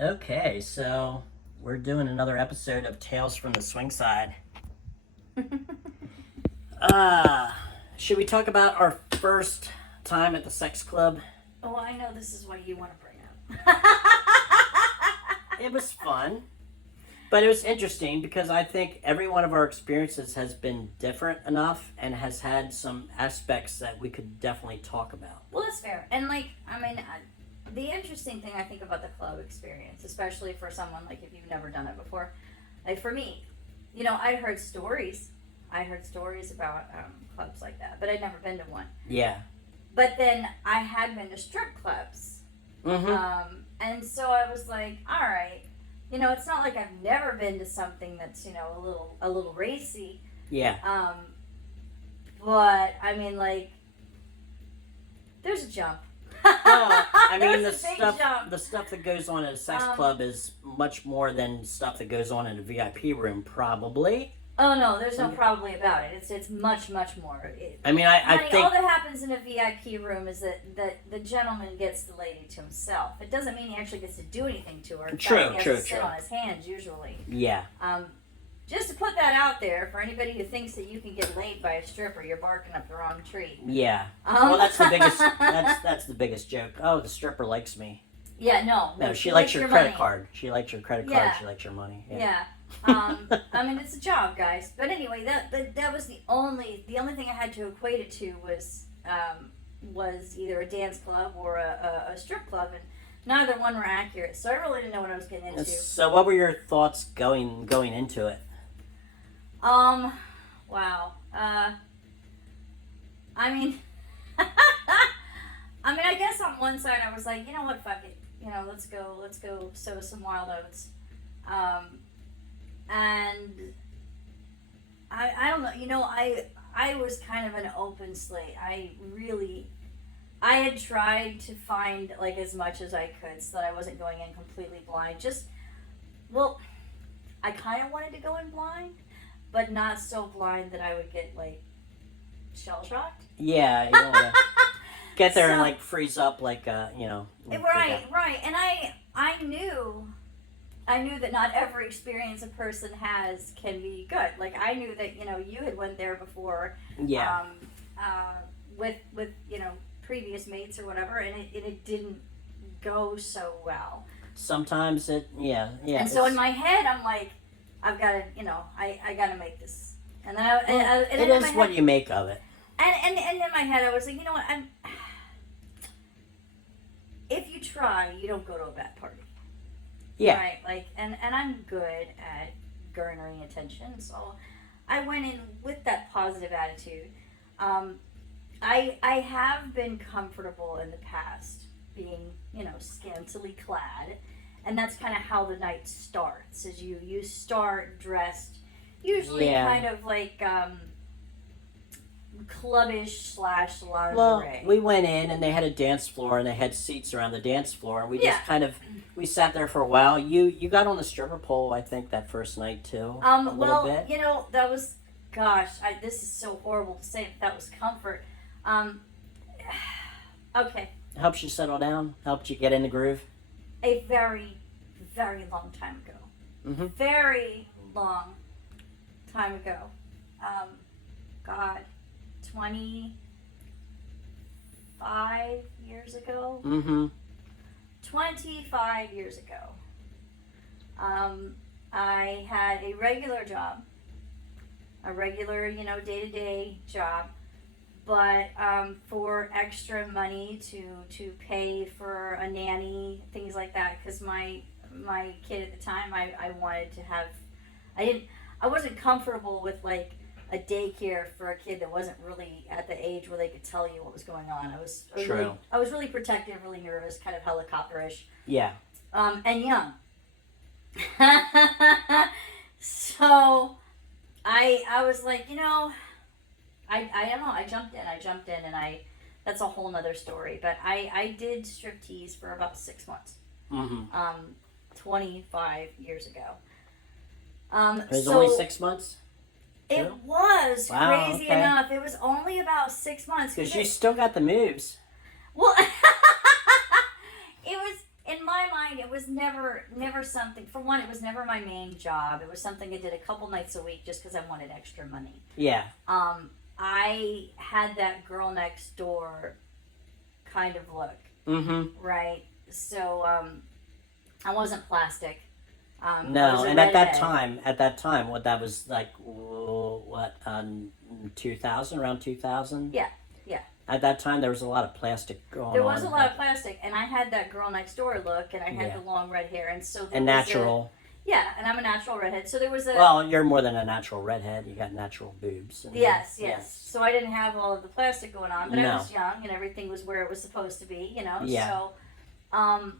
Okay, so we're doing another episode of Tales from the Swing Side. Uh, should we talk about our first time at the sex club? Oh, I know this is what you want to bring up. It was fun, but it was interesting because I think every one of our experiences has been different enough and has had some aspects that we could definitely talk about. Well, that's fair. And, the interesting thing I think about the club experience, especially for someone, like, if you've never done it before, like, for me, I'd heard stories. I heard stories about clubs like that, but I'd never been to one. Yeah. But then I had been to strip clubs. Mm-hmm. And so I was like, all right, it's not like I've never been to something that's, a little racy. Yeah. But I mean, like, there's a jump. Well, I mean, There's a big jump. the stuff that goes on at a sex club is much more than stuff that goes on in a VIP room, probably. Oh no, there's no probably about it. It's much more. I mean, I Honey, think all that happens in a VIP room is that the gentleman gets the lady to himself. It doesn't mean he actually gets to do anything to her. In fact, he has to sit on his hands usually. Yeah. Just to put that out there for anybody who thinks that you can get laid by a stripper, you're barking up the wrong tree. Yeah. Well, that's the biggest. That's the biggest joke. Oh, the stripper likes me. Yeah, no, she likes your credit money. card. She likes your credit card. She likes your money. Yeah. I mean, it's a job, guys. But anyway, that was the only thing I had to equate it to was either a dance club or a strip club, and neither one were accurate. So I really didn't know what I was getting into. So, what were your thoughts going into it? Wow. I mean, I guess on one side I was like, you know what, fuck it. Let's go sow some wild oats. And I don't know, I was kind of an open slate. I had tried to find, like, as much as I could so that I wasn't going in completely blind. I kind of wanted to go in blind, but not so blind that I would get, like, shell-shocked. Yeah, you don't want to get there and, like, freeze up, like, Right. And I knew that not every experience a person has can be good. Like, I knew that, you had went there before. Yeah. With previous mates or whatever, and it didn't go so well. Sometimes yeah. And so in my head, I'm like, I've got to, I got to make this. And then it is what you make of it. And in my head, I was like, you know what? If you try, you don't go to a bad party. Yeah. Right. Like, and I'm good at garnering attention, so I went in with that positive attitude. I have been comfortable in the past being, scantily clad, and that's kind of how the night starts. Is you start dressed usually kind of like clubbish / lingerie. Well, we went in and they had a dance floor and they had seats around the dance floor, and we just kind of sat there for a while. You got on the stripper pole, I think, that first night too. A little bit. That was, gosh, this is so horrible to say, but that was comfort. Okay. Helps you settle down. Helped you get in the groove. A very, very long time ago. Mm-hmm. Very long time ago. God, 25 years ago. Mm-hmm. 25 years ago. I had a regular job. A regular, day-to-day job. But for extra money to pay for a nanny, things like that, because my kid at the time, I wanted to have, I wasn't comfortable with, like, a daycare for a kid that wasn't really at the age where they could tell you what was going on. I was really protective, really nervous, kind of helicopterish. Yeah. And young. So I was like, I don't know. I jumped in, and that's a whole nother story. But I did striptease for about 6 months. Mm-hmm. 25 years ago. It was only 6 months? It was crazy okay. enough. It was only about 6 months. Because you still got the moves. Well, it was, in my mind, fine. It was never something. For one, it was never my main job. It was something I did a couple nights a week just because I wanted extra money. Yeah. I had that girl next door kind of look, Mm-hmm. right? So I wasn't plastic. I was No, a and at redhead. that time, what that was like, 2000, around 2000. Yeah, yeah. At that time, there was a lot of plastic going on. There was a lot of plastic, and I had that girl next door look, and I had Yeah. the long red hair, and so there And was natural. yeah, and I'm a natural redhead, so there was a Well, you're more than a natural redhead. You got natural boobs. And, yes. So I didn't have all of the plastic going on, but I No. was young, and everything was where it was supposed to be, you know. Yeah. So,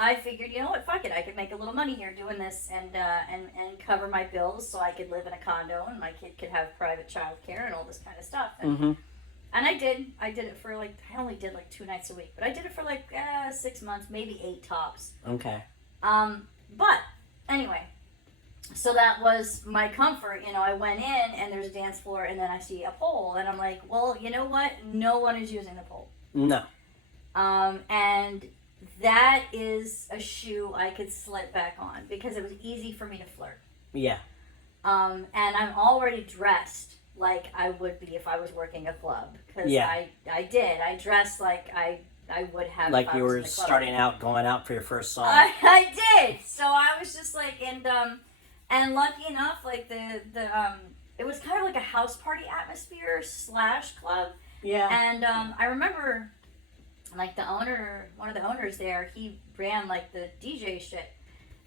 I figured, you know what, fuck it, I could make a little money here doing this, and cover my bills, so I could live in a condo, and my kid could have private childcare and all this kind of stuff. Mm-hmm. And I did it for I only did like 2 nights a week, but I did it for 6 months, maybe 8 tops. Okay. But anyway, so that was my comfort. You know, I went in and there's a dance floor, and then I see a pole, and I'm like, well, you know what? No one is using the pole. No. And that is a shoe I could slip back on because it was easy for me to flirt. Yeah. And I'm already dressed like I would be if I was working a club. Because Yeah. I dressed like I would have. Like if I you was were in the club. starting out, going out for your first song. I did. So I was just like, and lucky enough, like it was kind of like a house party atmosphere / club. Yeah. And I remember, like one of the owners there, he ran like the DJ shit.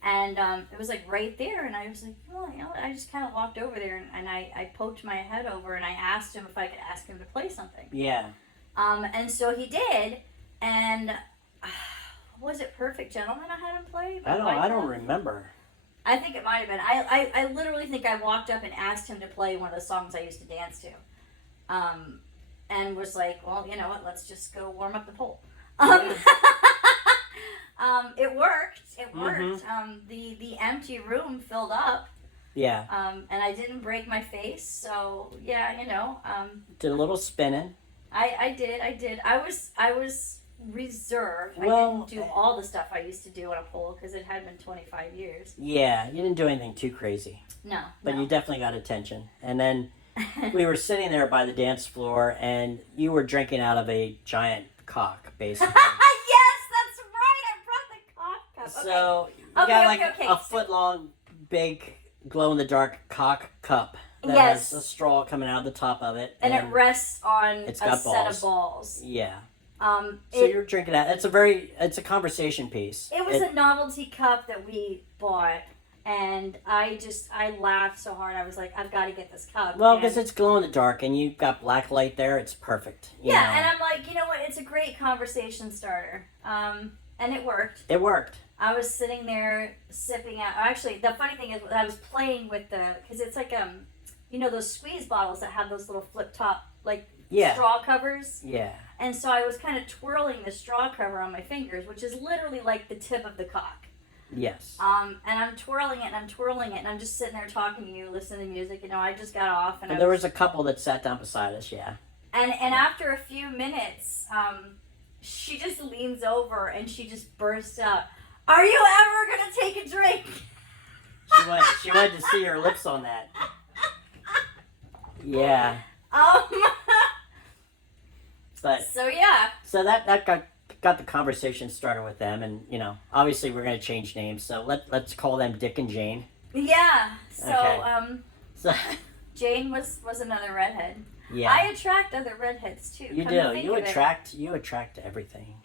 And it was like right there, and I was like, well, you know what? I just kind of walked over there, and I poked my head over, and I asked him if I could ask him to play something. Yeah. And so he did, and was it Perfect Gentleman I had him play? I don't remember. I think it might have been. I literally think I walked up and asked him to play one of the songs I used to dance to. And was like, well, you know what? Let's just go warm up the pole. It worked. It worked. The empty room filled up. Yeah. And I didn't break my face. So yeah, you know. Did a little spinning. I did. I was reserved. Well, I didn't do all the stuff I used to do on a pole because it had been 25 years. Yeah, you didn't do anything too crazy, No. but no. you definitely got attention. And then we were sitting there by the dance floor, and you were drinking out of a giant cock, basically. Yes, that's right. I brought the cock cup. So you Okay, got like okay. a foot long, big, glow in the dark cock cup that Yes. has a straw coming out of the top of it, And it rests on It's a got set of balls. balls. Yeah. So It you're drinking that. It's a conversation piece. was a novelty cup that we bought, and I laughed so hard. I was like, I've got to get this cup. Well, And- because it's glow in the dark, and you've got black light there. It's perfect. you yeah, know. and I'm like, you know what? It's a great conversation starter. And it worked. It worked. I was sitting there sipping out. Actually, the funny thing is, I was playing with because it's like you know those squeeze bottles that have those little flip top like Yeah. straw covers. Yeah. And so I was kind of twirling the straw cover on my fingers, which is literally like the tip of the cock. Yes. And I'm twirling it, and I'm just sitting there talking to you, listening to music. You know, I just got off, and And there was a couple that sat down beside us. Yeah. and after a few minutes, she just leans over and she just bursts out, "Are you ever gonna take a drink?" She wanted to see her lips on that. Yeah. But So yeah. so that got the conversation started with them, and you know, obviously we're gonna change names, so let's call them Dick and Jane. Yeah. So Okay. So Jane was another redhead. yeah, I attract other redheads too. you come to do. think You of it. attract everything.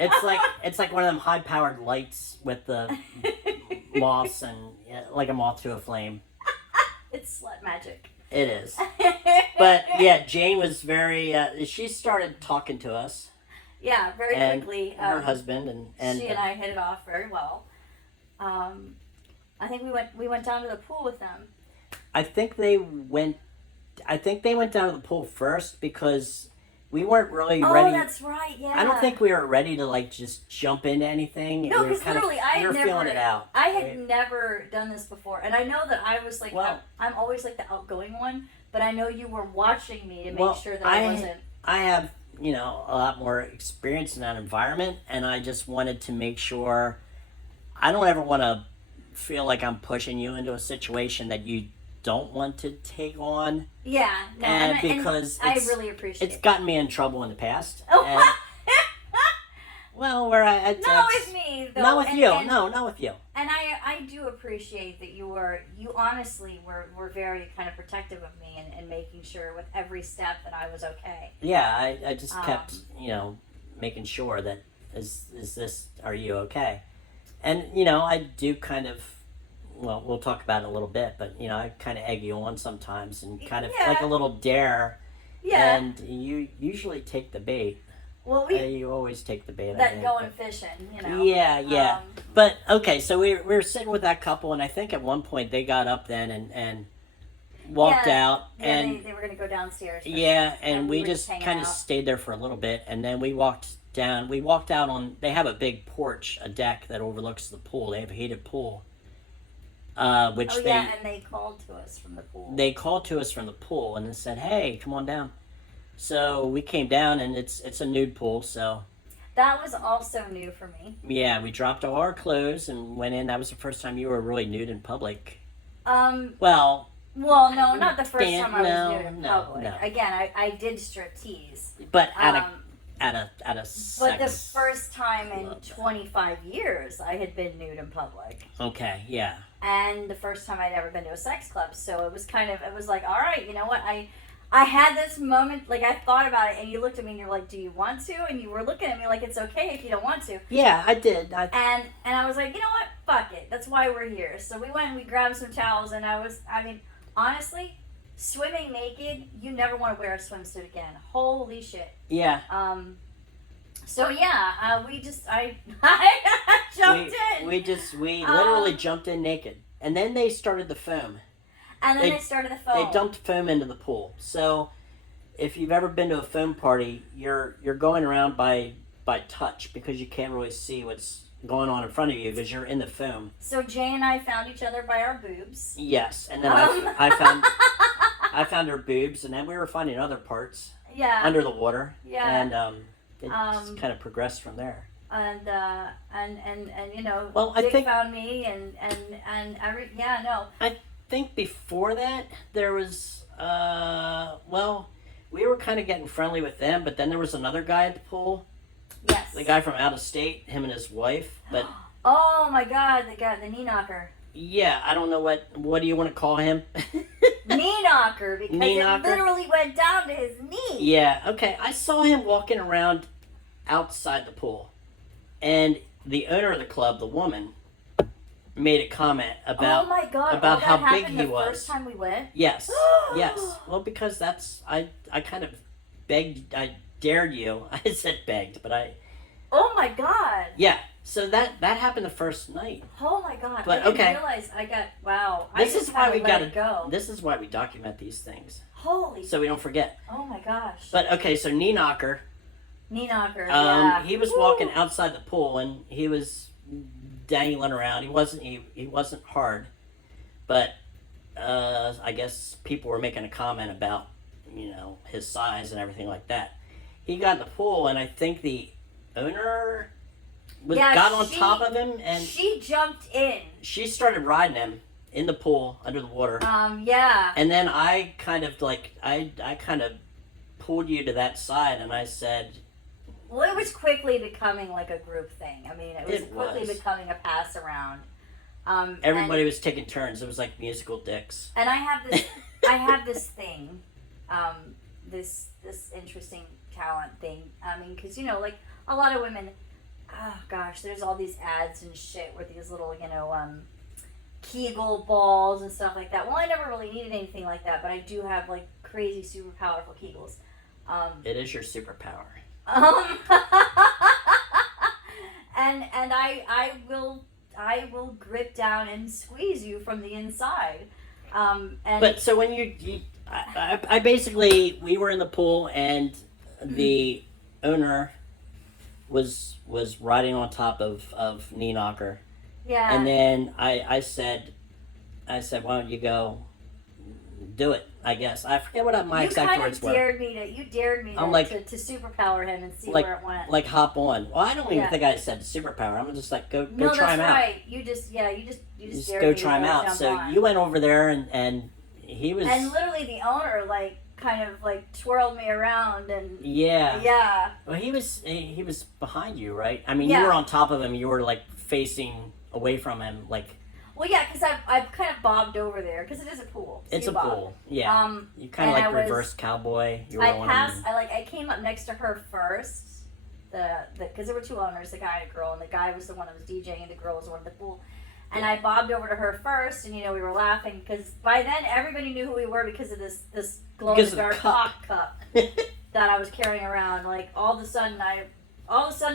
It's like one of them high powered lights with the moths and like a moth to a flame. It's slut magic. It is. But yeah, Jane was very. She started talking to us, Yeah, very and quickly. her husband, and she and I hit it off very well. I think we went down to the pool with them. I think they went down to the pool first because we weren't really Oh, ready. that's right. Yeah. I don't think we were ready to like just jump into anything. No, we were because literally, we were feeling it out. I had never done this before, and I know that I was like, Well- I'm always like the outgoing one, but I know you were watching me to make Well, sure that I wasn't. I have a lot more experience in that environment, and I just wanted to make sure I don't ever want to feel like I'm pushing you into a situation that you don't want to take on. Yeah, no, And because I it's- really appreciate It's it. gotten me in trouble in the past. Oh, And, well, where not with me though. Not with and, you. and, No, not with you. And I do appreciate that you honestly were very kind of protective of me and making sure with every step that I was okay. Yeah, I just kept, Um, making sure that are you okay? And, I do kind of, well, we'll talk about it in a little bit, but, I kind of egg you on sometimes and kind of Yeah. like a little dare. Yeah. And you usually take the bait. Well, You always take the bait. I that think, going but- fishing, you know. Yeah. Um, But, okay, so we were sitting with that couple, and I think at one point they got up then and walked out. yeah, And they were gonna go downstairs. yeah, and and we were just hanging kind of out. stayed there for a little bit, and then we walked down. We walked out on. They have a big porch, a deck that overlooks the pool. They have a heated pool, which Oh yeah, and they called to us from the pool. they called to us from the pool and they said, "Hey, come on down." So we came down, and it's a nude pool. So That was also new for me. yeah, we dropped all our clothes and went in. That was the first time you were really nude in public. Well, Well, no, not the first Dan- time I was no, nude in no, public. no. Again, I did strip tease. but at Um, a but the sex. first time in Love that. 25 years I had been nude in public. Okay, yeah. And the first time I'd ever been to a sex club. So it was like, all right, you know what? I had this moment, like I thought about it, and you looked at me and you're like, do you want to? And you were looking at me like, it's okay if you don't want to. Yeah, I did. And I was like, you know what? Fuck it. That's why we're here. So we went and we grabbed some towels, and honestly, swimming naked, you never want to wear a swimsuit again. Holy shit. Yeah. So yeah, I jumped in. We literally Um, jumped in naked, and then they started the foam. And then they- they started the phone. They dumped foam into the pool. So, if you've ever been to a foam party, you're going around by touch because you can't really see what's going on in front of you because you're in the foam. So Jay and I found each other by our boobs. Yes, and then Um. I found her boobs, and then we were finding other parts Yeah. under the water. Yeah. And it just Um, kind of progressed from there. and you know, Well, I Dick think- found me and yeah, no. I think before that there was we were kind of getting friendly with them, but then there was another guy at the pool, Yes. the guy from out of state, him and his wife. But Oh my God, the knee knocker. yeah, I don't know what do you want to call him? Knee knocker, because Knee it knocker? literally went down to his knee. Yeah, okay. I saw him walking around outside the pool, and the owner of the club, the woman, made a comment Oh about my God! about that how big happened he the was. First time we went. yes, yes. Well, because I kind of I dared you. I said begged, but Oh my God! yeah. So that happened the first night. Oh my God! But, I didn't okay. realize I got wow. This I is just why had to we let gotta it go. This is why we document these things Holy! so we don't forget. Oh my gosh! But okay, so knee knocker. Knee knocker. Yeah. He was Woo. walking outside the pool and he was dangling around. He wasn't hard, but I guess people were making a comment about his size and everything like that. He got in the pool and I think the owner got on top of him and she jumped in. she started riding him in the pool under the water. Yeah. And then I kind of I kind of pulled you to that side and I said, Well, it was quickly becoming like a group thing. I mean, it was It quickly was. becoming a pass around. everybody was taking turns. It was like musical dicks. And I have this, I have this thing, this interesting talent thing. I mean, because like a lot of women, oh gosh, there's all these ads and shit with these little, Kegel balls and stuff like that. Well, I never really needed anything like that, but I do have like crazy, super powerful Kegels. It is your superpower. Um, and I will grip down and squeeze you from the inside. And But so when I basically we were in the pool and the owner was riding on top of knee knocker, yeah, and then I said why don't you go do it. I guess I forget what my You exact kind words of were. dared me to, I'm like- to superpower him and see like- where it went. Like hop on. Well, I don't even Yeah. think I said superpower. I'm just like go No, try that's him out. right. You just Just dared go me try him to out. jump So on. you went over there and he was. And literally the owner like kind of like twirled me around and Yeah. yeah. Well, he was behind you, right? I mean, Yeah. you were on top of him. You were like facing away from him, like Well, yeah, because I've kind of bobbed over there because it is a pool. So it's you a bob. pool. Yeah. You kind of and like I was- reverse cowboy. You were I on passed. him. I came up next to her first. Because there were two owners, the guy and a girl, and the guy was the one that was DJing, and the girl was the one at the pool. And I bobbed over to her first, and we were laughing because by then everybody knew who we were because of this glow in Because the of the dark cup. hot cup that I was carrying around. Like all of a sudden,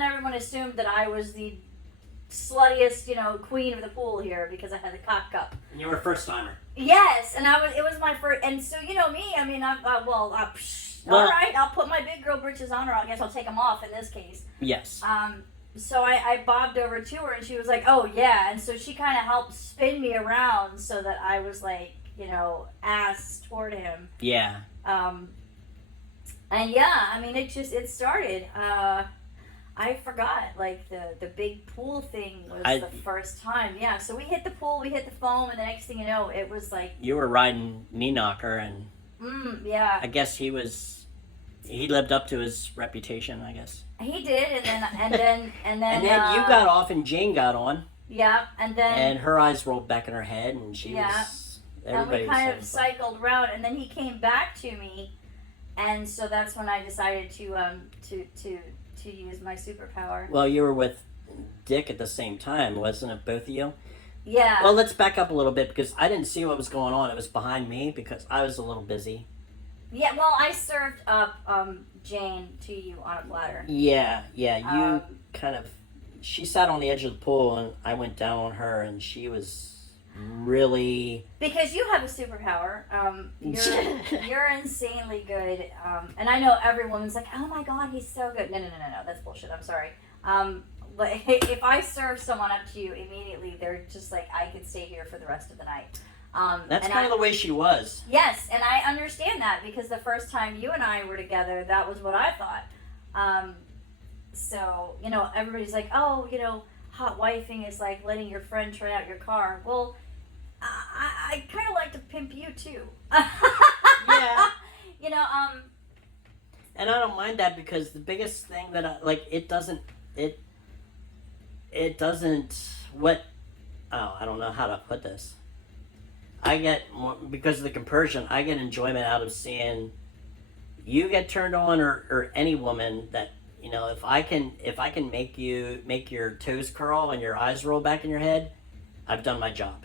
everyone assumed that I was the sluttiest, queen of the pool here because I had the cock cup. And you were a first timer. Yes, and it was my first, and so me. I mean, all right, I'll put my big girl britches on, or I guess I'll take them off in this case. Yes. So I bobbed over to her, and she was like, "Oh yeah," and so she kind of helped spin me around so that I was like, ass toward him. Yeah. And yeah, I mean, it started. I forgot, like, the big pool thing was the first time. Yeah, so we hit the pool, we hit the foam, and the next thing you know, it was like... You were riding Knee Knocker, and yeah. I guess he lived up to his reputation, I guess. He did, and then And then you got off and Jane got on, yeah, and then... and her eyes rolled back in her head, and she Yeah. was... And Everybody we was kind having of fun. cycled around, and then he came back to me, and so that's when I decided to use my superpower. Well, you were with Dick at the same time, wasn't it, both of you? Yeah. Well, let's back up a little bit because I didn't see what was going on. It was behind me because I was a little busy. Yeah. Well, I served up Jane to you on a platter. Yeah, you Um, kind of... She sat on the edge of the pool, and I went down on her, and she was really... Because you have a superpower. You're insanely good. And I know every woman's like, oh my god, he's so good. No, that's bullshit. I'm sorry. But if I serve someone up to you immediately, they're just like, I could stay here for the rest of the night. That's kind of the way she was. Yes, and I understand that because the first time you and I were together, that was what I thought. So, everybody's like, oh, hot wifing is like letting your friend try out your car. Well, I kind of like to pimp you too. Yeah. And I don't mind that because the biggest thing that I I don't know how to put this. I get more, because of the compersion, I get enjoyment out of seeing you get turned on or any woman that, if I can make your toes curl and your eyes roll back in your head, I've done my job.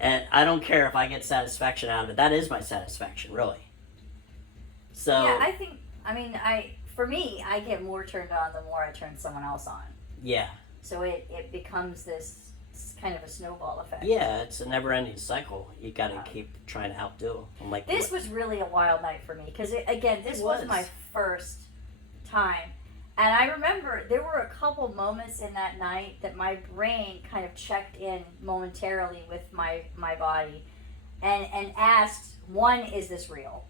And I don't care if I get satisfaction out of it. That is my satisfaction, really. So yeah, for me, I get more turned on the more I turn someone else on. yeah. So it becomes this kind of a snowball effect. Yeah, it's a never-ending cycle. You got to keep trying to outdo. I'm like, This was really a wild night for me because, this was my first time. And I remember there were a couple moments in that night that my brain kind of checked in momentarily with my body and asked, one, is this real?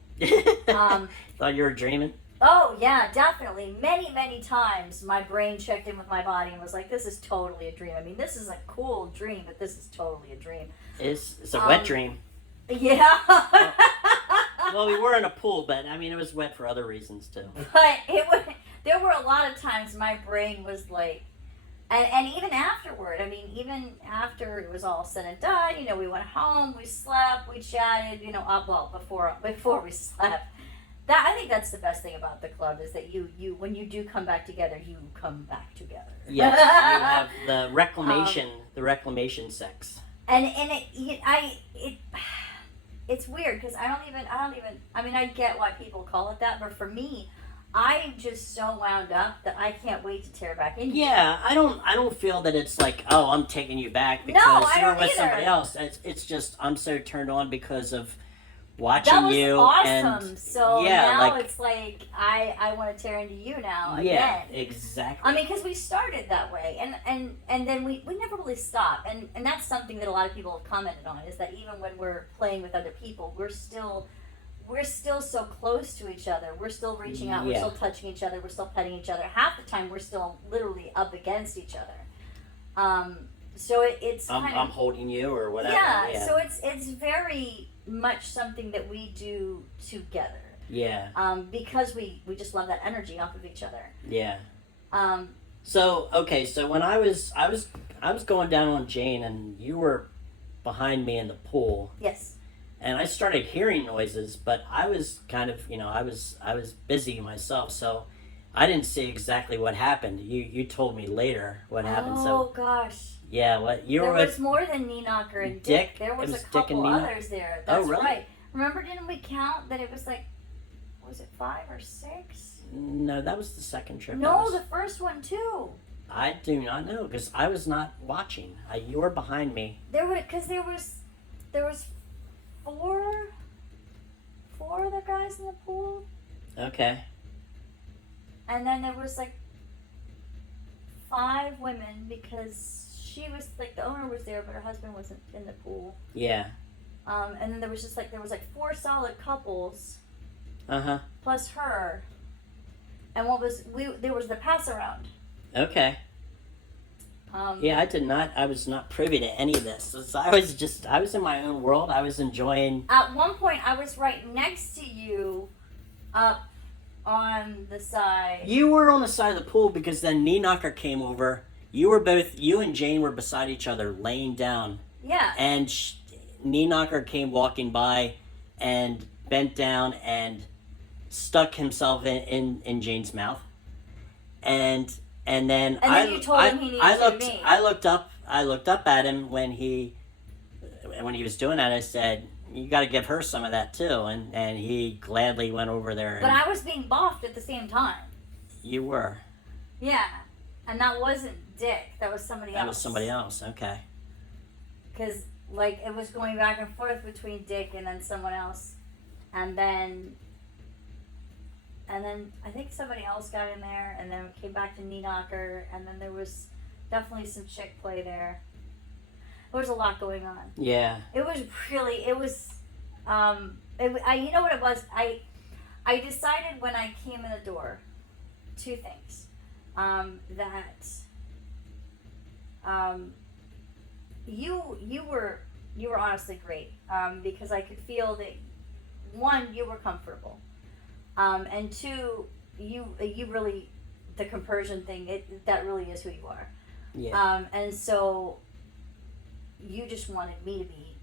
Thought you were dreaming? Oh, yeah, definitely. Many, many times my brain checked in with my body and was like, this is totally a dream. I mean, this is a cool dream, but this is totally a dream. It's a wet dream. Yeah. Well, we were in a pool, but it was wet for other reasons too. But there were a lot of times my brain was like, and even afterward, even after it was all said and done, we went home, we slept, we chatted, before we slept. I think that's the best thing about the club is that you when you do come back together, you come back together. Yes, you have the reclamation sex. And it's weird because I get why people call it that, but for me, I'm just so wound up that I can't wait to tear back into. Yeah, I don't feel that it's like, oh, I'm taking you back because No, I you're don't with either. somebody else. It's just I'm so turned on because of watching That was you. awesome. And So yeah, now like, it's like I want to tear into you now yeah, again. exactly. I mean, because we started that way, and then we never really stop, and that's something that a lot of people have commented on, is that even when we're playing with other people, we're still so close to each other. We're still reaching out. We're Yeah. still touching each other. We're still petting each other. Half the time, we're still literally up against each other. So it's I'm, kind I'm of holding you or whatever. yeah. So it's very much something that we do together. Yeah. Because we just love that energy off of each other. Yeah. Um, So okay, so when I was going down on Jane and you were behind me in the pool yes. and I started hearing noises, but I was kind of, I was busy myself, so I didn't see exactly what happened. You told me later what happened. Oh So gosh. yeah, what you There were was with more than Knee Knocker and Dick? Dick. There was It a was Dick couple and Nina? others there. Oh, That's really? right. Remember, didn't we count that it was like, was it 5 or 6? No, that was the second trip. No, the first one too. I do not know because I was not watching. You were behind me. There was 4 other guys in the pool, Okay. and then there was like 5 women because she was like the owner was there, but her husband wasn't in the pool. Yeah. And then there was 4 solid couples Uh-huh. plus her, and there was the pass around. Okay. Yeah, I was not privy to any of this. So I was in my own world. I was enjoying. At one point, I was right next to you, up on the side. You were on the side of the pool because then Knee Knocker came over. You and Jane were beside each other, laying down. Yeah. And Knee Knocker came walking by and bent down and stuck himself in Jane's mouth. And then you told him he needed to meet. I looked up at him when he was doing that. I said, "You got to give her some of that too." And he gladly went over there. But I was being boffed at the same time. You were. Yeah. And that wasn't Dick. That was somebody else. That was somebody else. Okay. Because, like, it was going back and forth between Dick and then someone else. And then I think somebody else got in there, and then it came back to Knee Knocker, and then there was definitely some chick play there. There was a lot going on. Yeah. You know what it was? I decided when I came in the door, 2 things. You were honestly great, because I could feel that, 1, you were comfortable, and 2, you really, the compersion thing, that really is who you are. Yeah. And so you just wanted me to be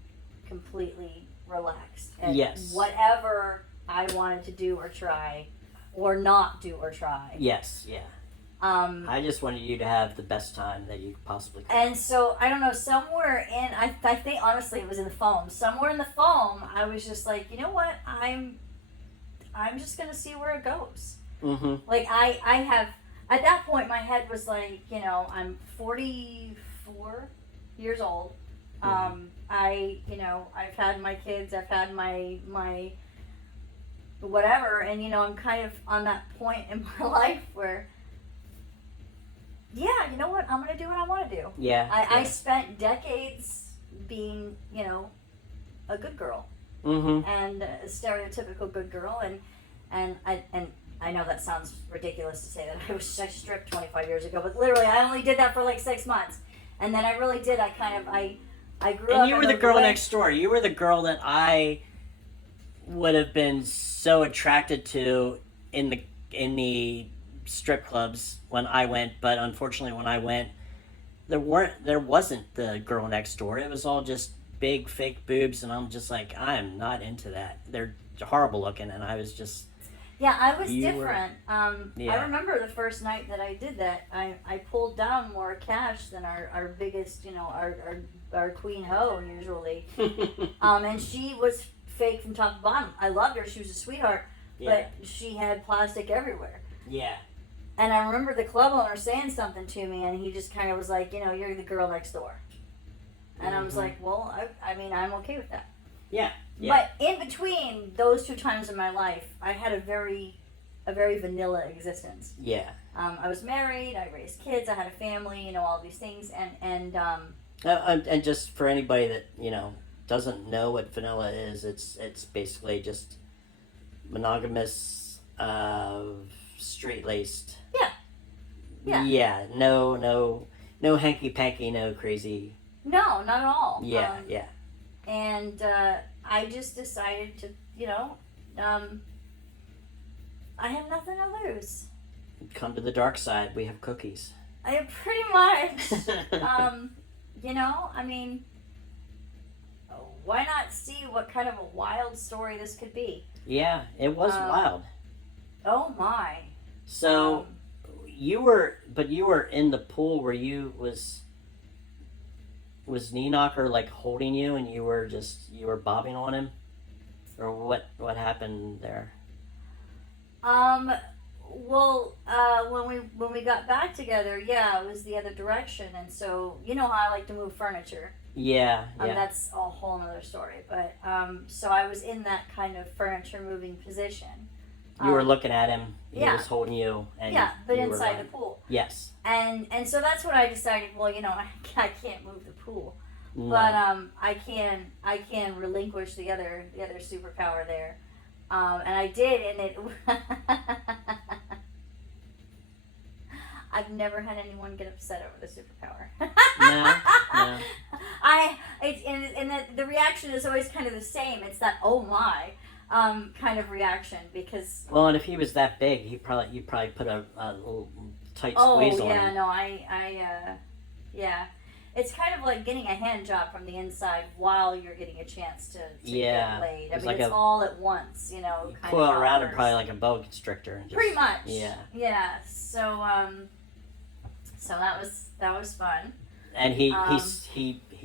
completely relaxed, and Yes. whatever I wanted to do or try or not do or try. Yes. Yeah. I just wanted you to have the best time that you possibly could. And so, I don't know, somewhere in, I think honestly it was in the foam. Somewhere in the foam, I was just like, you know what, I'm just going to see where it goes. Mm-hmm. Like, I have, at that point, my head was like, I'm 44 years old. Mm-hmm. I've had my kids, I've had my whatever, and, I'm kind of on that point in my life where, yeah, you know what? I'm going to do what I want to do. Yeah. I spent decades being, a good girl, Mm-hmm. and a stereotypical good girl, and I know that sounds ridiculous to say that I stripped 25 years ago, but literally I only did that for like 6 months, and then I really did. I grew up. And you were the girl next door. You were the girl that I would have been so attracted to in the strip clubs when I went, but unfortunately when I went, there wasn't the girl next door. It was all just big fake boobs, and I'm just like, I am not into that. They're horrible looking, and I was just. Yeah, I was You different. Yeah. I remember the first night that I did that. I pulled down more cash than our biggest, our queen hoe usually. And she was fake from top to bottom. I loved her. She was a sweetheart, Yeah. but she had plastic everywhere. Yeah. And I remember the club owner saying something to me, and he just kind of was like, you're the girl next door. And I was Mhm. like, well, I mean, I'm okay with that. Yeah. Yeah. But in between those 2 times in my life, I had a very vanilla existence. Yeah. I was married, I raised kids, I had a family, all these things, and And just for anybody that doesn't know what vanilla is, it's basically just monogamous, straight laced. Yeah. Yeah. Yeah. No hanky panky, no crazy. no, not at all. Yeah. Yeah. And I just decided to, I have nothing to lose. Come to the dark side. We have cookies. I pretty much, I mean, why not see what kind of a wild story this could be? Yeah, it was wild. Oh my. So you were in the pool where was Knocker like holding you and you were bobbing on him, or what happened there? Well, when we got back together, yeah, it was the other direction, and so you know how I like to move furniture. Yeah. That's a whole other story. But so I was in that kind of furniture moving position. You were looking at him. He yeah. was holding you. And but you were inside the running. pool. Yes. And so that's when I decided. Well, I can't move the pool, No. but I can relinquish the other superpower there, and I did, and it. I've never had anyone get upset over the superpower. No. The reaction is always kind of the same. It's that oh my kind of reaction because. Well, and if he was that big, you probably put a little tight squeeze on him. Oh yeah, no, yeah. It's kind of like getting a hand job from the inside while you're getting a chance to get laid. I mean, like it's all at once, You kind coil of around him hours. probably like a boa constrictor. And just, Pretty much. Yeah. Yeah. So that was fun. And he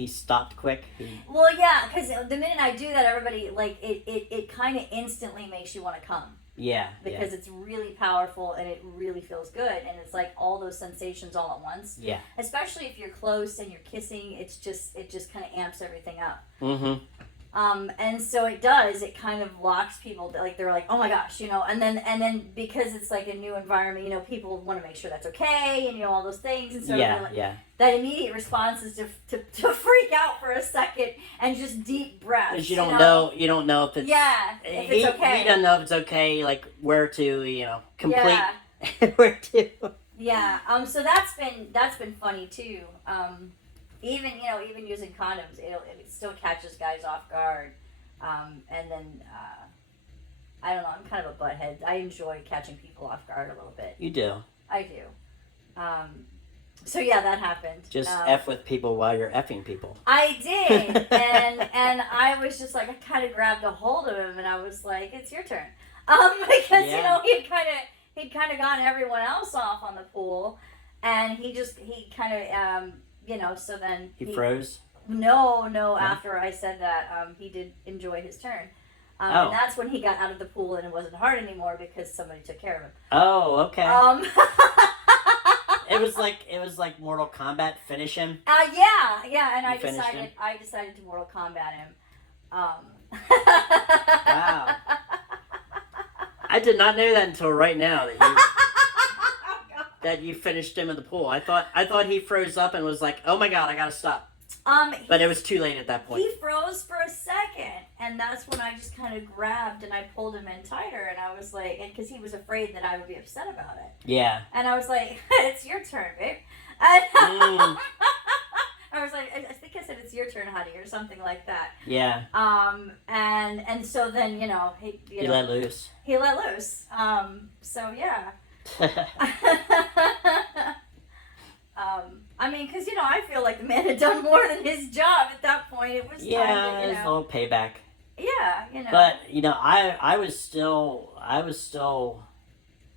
stopped quick. Well, yeah, because the minute I do that, everybody it kind of instantly makes you want to come. Yeah. Because it's really powerful and it really feels good, and it's like all those sensations all at once. Yeah. Especially if you're close and you're kissing, it just kind of amps everything up. Mm-hmm. And so it does. It kind of locks people. Like they're like, oh my gosh, and then because it's like a new environment, people want to make sure that's okay, and all those things. And so that immediate response is to freak out for a second and just deep breaths. Because you don't know if it's if it's okay. He doesn't know if it's okay, like where to complete where to. Yeah. So that's been funny too. Even using condoms, it still catches guys off guard. And then I don't know. I'm kind of a butthead. I enjoy catching people off guard a little bit. You do. I do. So yeah, that happened. Just F with people while you're effing people. I did, and I was just like, I kind of grabbed a hold of him, and I was like, "It's your turn," because he'd kind of gotten everyone else off on the pool, and he kind of so then he froze. No. After I said that, he did enjoy his turn. And that's when he got out of the pool and it wasn't hard anymore because somebody took care of him. Oh, okay. It was like Mortal Kombat. Finish him. Yeah, and I decided to Mortal Kombat him. Wow. I did not know that until right now that you finished him in the pool. I thought he froze up and was like, oh my god, I gotta stop. But it was too late at that point. He froze for a second, and that's when I just kind of grabbed and I pulled him in tighter, and I was like, because he was afraid that I would be upset about it. Yeah. And I was like, it's your turn, babe. And I was like, I think I said it's your turn, honey, or something like that. Yeah. And so then he let loose. He let loose. So yeah. I mean, because I feel like the man had done more than his job at that point. It was time to, it was a little payback. Yeah, But I was still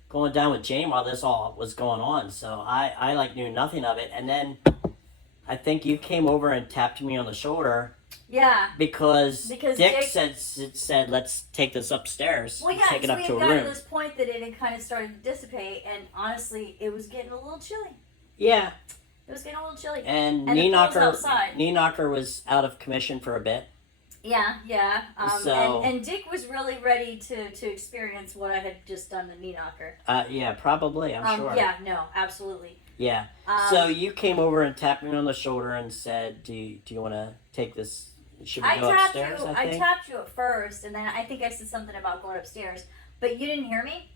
going down with Jane while this all was going on, so I knew nothing of it, and then I think you came over and tapped me on the shoulder. Yeah. Because Dick said let's take this upstairs. Well, yeah, take it up we to a got room. to this point that it had kind of started to dissipate, and honestly, it was getting a little chilly. Yeah. It was getting a little chilly. And Knocker was out of commission for a bit. Yeah. So- and Dick was really ready to experience what I had just done to Knee Knocker. Yeah, probably. I'm sure. Yeah, no, absolutely. Yeah. Um, So you came over and tapped me on the shoulder and said, "Do you want to take this? Should we I go tapped upstairs?" you. I think. tapped you at first, and then I think I said something about going upstairs, but you didn't hear me.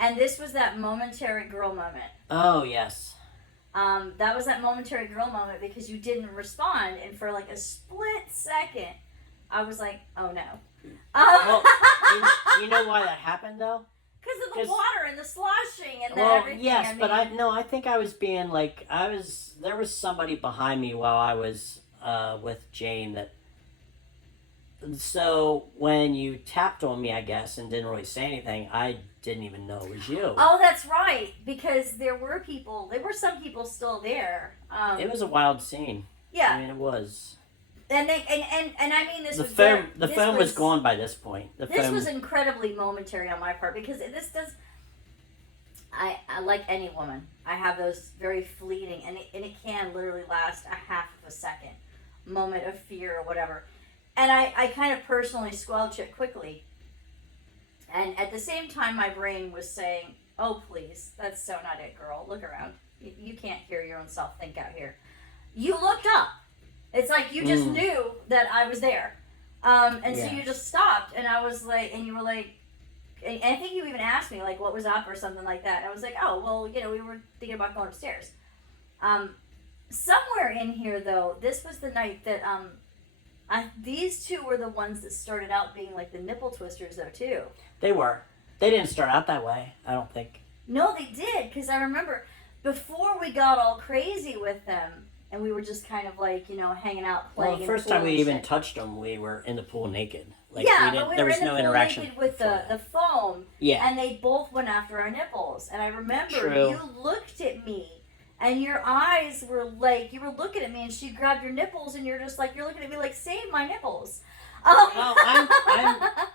And this was that momentary girl moment. Oh yes. That was that momentary girl moment because you didn't respond, and for like a split second, I was like, "Oh no." Well, you know why that happened though? Because of the 'Cause- water and the sloshing and Well, everything. yes, but mean, I think I was being like there was somebody behind me while I was with Jane that. So when you tapped on me, I guess, and didn't really say anything, I didn't even know it was you. Oh, that's right. Because there were some people still there. It was a wild scene. Yeah, I mean, it was. and they and I mean this The was film, the this film was gone by this point. The This film, was incredibly momentary on my part because this does. I like any woman. I have those very fleeting, and it can literally last a half of a second moment of fear or whatever. And I kind of personally squelch it quickly. And at the same time, my brain was saying, "Oh, please, that's so not it, girl. Look around. You can't hear your own self think out here." You looked up. It's like you just knew that I was there. And so Yeah. you just stopped, and I was like, and you were like, and I think you even asked me, like, what was up or something like that. And I was like, oh, well, we were thinking about going upstairs. Somewhere in here, though, this was the night that, these two were the ones that started out being like the nipple twisters, though, too. they were. They didn't start out that way. I don't think. No, they did, because I remember before we got all crazy with them, and we were just kind of like, hanging out, playing. Well, the in first the pool time we and even shit. touched them, we were in the pool naked. Like, Yeah, we but didn't, we there were was in the no pool interaction naked with for that. the foam, Yeah. and they both went after our nipples. And I remember True. you looked at me, and your eyes were like, you were looking at me, and she grabbed your nipples, and you're just like, you're looking at me like, save my nipples. Well,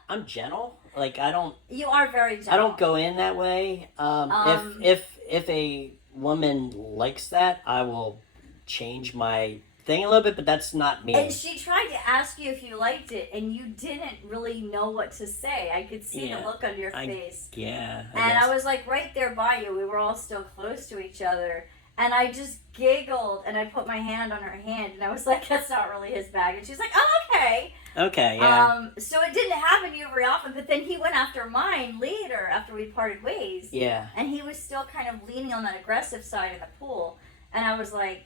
I'm gentle. Like I don't. You are very gentle. I don't go in that way. If a woman likes that, I will change my thing a little bit, but that's not me. And she tried to ask you if you liked it, and you didn't really know what to say. I could see the Yeah, look on your face. Yeah. And I was like right there by you. We were all still close to each other. And I just giggled, and I put my hand on her hand, and I was like, that's not really his bag. And she's like, oh, okay. Okay, yeah. So it didn't happen to you very often, but then he went after mine later, after we parted ways. Yeah. And he was still kind of leaning on that aggressive side in the pool. And I was like,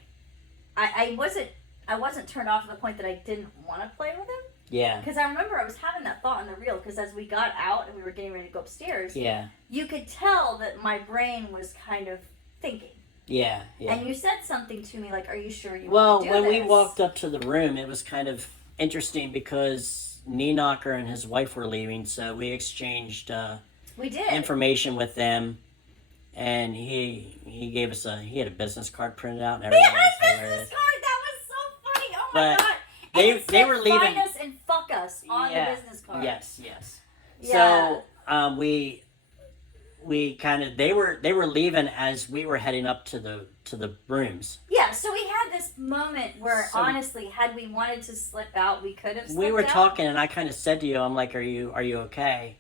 I wasn't turned off to the point that I didn't want to play with him. Yeah. Because I remember I was having that thought in the reel, because as we got out and we were getting ready to go upstairs, Yeah. you could tell that my brain was kind of thinking. Yeah. Yeah. And you said something to me like, are you sure you Well, want to do when this? we walked up to the room, it was kind of interesting because Knee Knocker and his wife were leaving, so we exchanged We did. information with them, and he gave us he had a business card printed out and He everything. had a It was business hilarious. card. That was so funny. Oh my But god. they- And it they said, were leaving- Find us and fuck us on Yeah. the business card. Yes, yes. Yeah. So we kind of they were leaving as we were heading up to the rooms. Yeah, so we had this moment where So- honestly, had we wanted to slip out, we could have slipped We were out. talking, and I kind of said to you, "I'm like, are you okay?"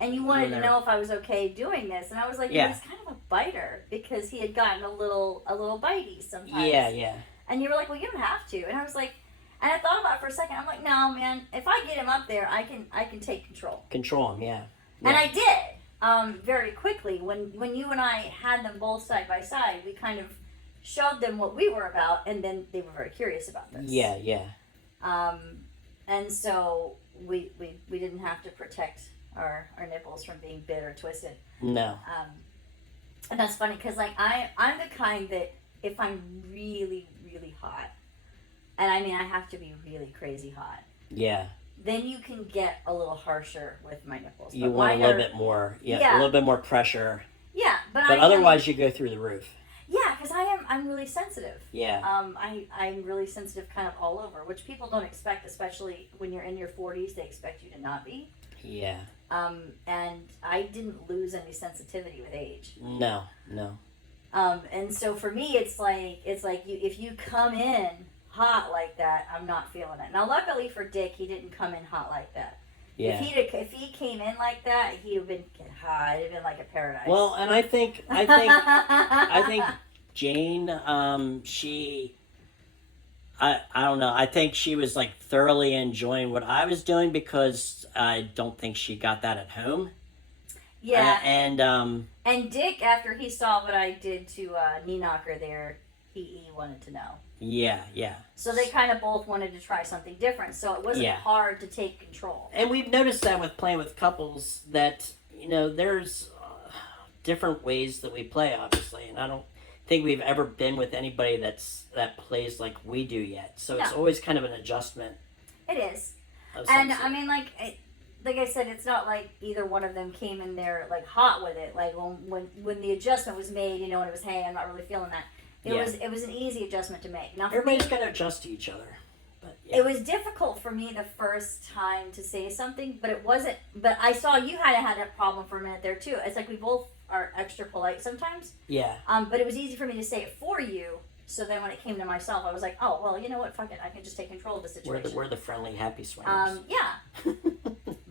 And you wanted to When know if I was okay doing this, and I was like, Yeah. he's kind of a biter because he had gotten a little bitey sometimes. Yeah, yeah, And you were like, well, you don't have to. And I was like, and I thought about it for a second. I'm like, no, man, if I get him up there, I can take control. control him. Yeah, And I did very quickly. When you and I had them both side by side, we kind of showed them what we were about, and then they were very curious about this. yeah, yeah. And so we didn't have to protect our nipples from being bit or twisted. No, And that's funny because like I'm the kind that if I'm really really hot, and I mean I have to be really crazy hot, yeah. then you can get a little harsher with my nipples. You But want a mine little are- bit more, Yeah. a little bit more pressure. Yeah, But I am- otherwise, you go through the roof. yeah, because I'm really sensitive. Yeah, I'm really sensitive kind of all over, which people don't expect, especially when you're in your 40s. They expect you to not be. yeah. And I didn't lose any sensitivity with age. No, no. And so for me, it's like you if you come in hot like that, I'm not feeling it. Now, luckily for Dick, he didn't come in hot like that. Yeah. If he came in like that, he'd have been hot. It'd have been like a paradise. Well, and I think I think Jane, I don't know. I think she was like thoroughly enjoying what I was doing because I don't think she got that at home. Yeah. And Dick, after he saw what I did to Knee Knocker there, he wanted to know. yeah. So they kind of both wanted to try something different. So it wasn't Yeah. hard to take control. And we've noticed that with playing with couples that, there's different ways that we play, obviously. And I don't think we've ever been with anybody that plays like we do yet. So it's No. always kind of an adjustment. It is. Of some And sort. I mean, like I said, it's not like either one of them came in there like hot with it. Like when the adjustment was made, and it was, hey, I'm not really feeling that. It was an easy adjustment to make. Now, for me, Everybody's got to adjust to each other. But yeah. it was difficult for me the first time to say something, but it wasn't. But I saw you had a problem for a minute there too. It's like we both are extra polite sometimes. Yeah. But it was easy for me to say it for you. So then when it came to myself, I was like, oh well, you know what? Fuck it. I can just take control of the situation. We're the friendly, happy swingers. Yeah.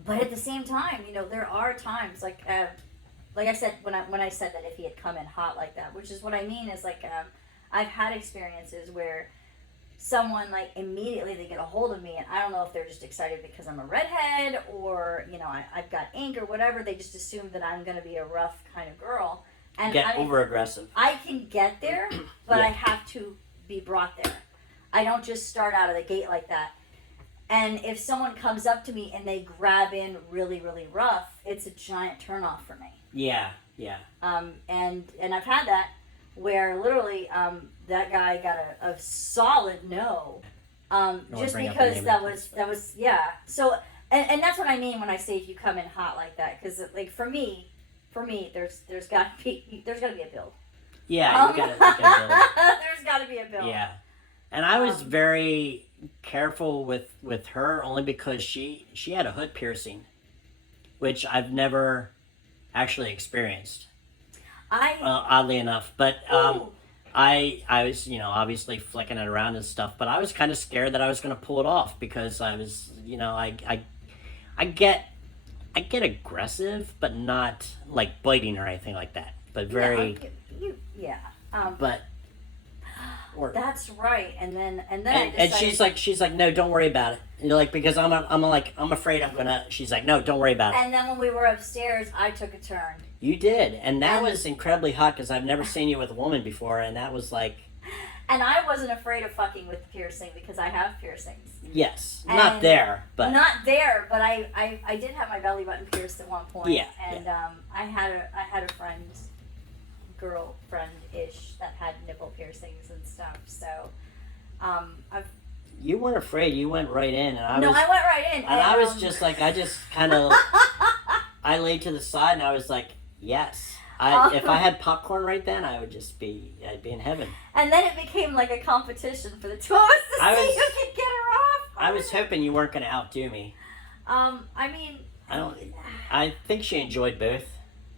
But at the same time, there are times like I said when I said that if he had come in hot like that, which is what I mean is like I've had experiences where someone like immediately they get a hold of me, and I don't know if they're just excited because I'm a redhead or I've got ink or whatever. They just assume that I'm going to be a rough kind of girl, and Get over aggressive. I can get there, but Yeah. I have to be brought there. I don't just start out of the gate like that. And if someone comes up to me and they grab in really, really rough, it's a giant turnoff for me. Yeah. And I've had that where literally that guy got a solid no, just bring up the because name that of was yeah. So and that's what I mean when I say if you come in hot like that, because like for me, there's got to be a bill. Yeah. You gotta build. There's got to be a bill. Yeah. And I was very careful with her only because she had a hood piercing, which I've never actually experienced. Oddly enough, but Ooh. I was obviously flicking it around and stuff, but I was kind of scared that I was going to pull it off because I was I get aggressive, but not like biting or anything like that, but very but. Or, That's right, and then I and decided, she's like no, don't worry about it. Because I'm afraid I'm gonna. She's like, no, don't worry about it. and then when we were upstairs, I took a turn, You did, and that And- was incredibly hot because I've never seen you with a woman before, and that was like, and I wasn't afraid of fucking with piercing because I have piercings. yes, not And there, but Not there, but I did have my belly button pierced at one point. Yeah, And I had a friend, girlfriend-ish, that had nipple piercings and stuff. So I've you weren't afraid. You went right in, and I I was, went right in. and I was just like, I just kind of, I laid to the side, and I was like, yes. If I had popcorn right then, I'd be in heaven. And then it became like a competition for the two of us to I see was- who could get her off. I was hoping you weren't going to outdo me. I mean, I think she enjoyed both.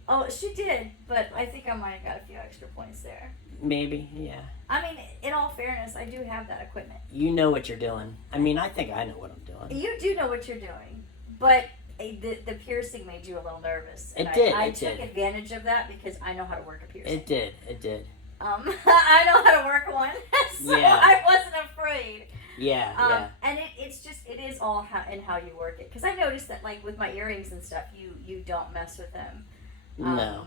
oh, she did, but I think I might have got a few extra points there. Maybe, yeah. I mean, in all fairness, I do have that equipment. You know what you're doing. I mean, I think I know what I'm doing. You do know what you're doing, but the piercing made you a little nervous. And It did, I it took did. advantage of that because I know how to work a piercing. It did. I know how to work one, so Yeah. I wasn't afraid. Yeah. And it is all in how you work it. Because I noticed that like with my earrings and stuff, you don't mess with them. No.